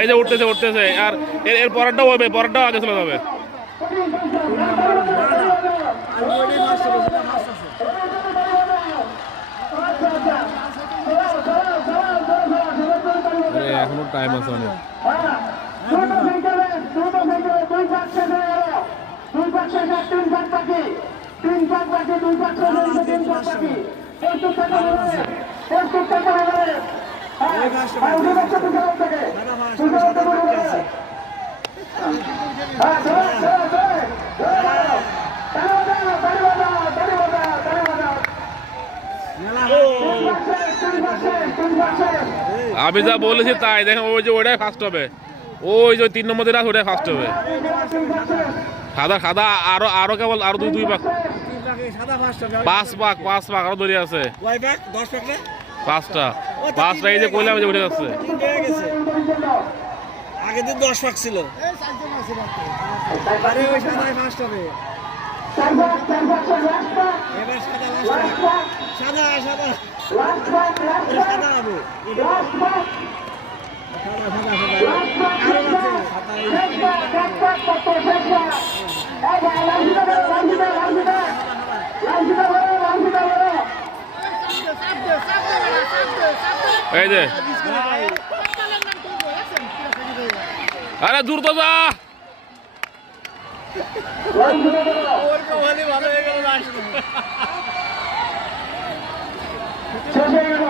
এই যে উঠতেছে উঠতেছে আর এর পরেরটাও হবে, পরেরটাও আগে চলে যাবে। এখনো টাইম আছে অনেক। আমি যা বলেছি তাই দেখেন, ওই যে ওটাই ফার্স্ট হবে, ওই যে 3 নম্বর দিন ওটাই ফার্স্ট হবে। সাদা সাদা আরো আরো কেবল আরো দুই পাক, 5 পাক আরো দড়ি আছে, 5টা এই যে কইলাম যে উঠে যাচ্ছে। আগে দিন 10 পাক ছিল। এবার সাদা সাদা সাদা হবে। এই যে আরে দূর তো যা, শেষ হয়ে গেল।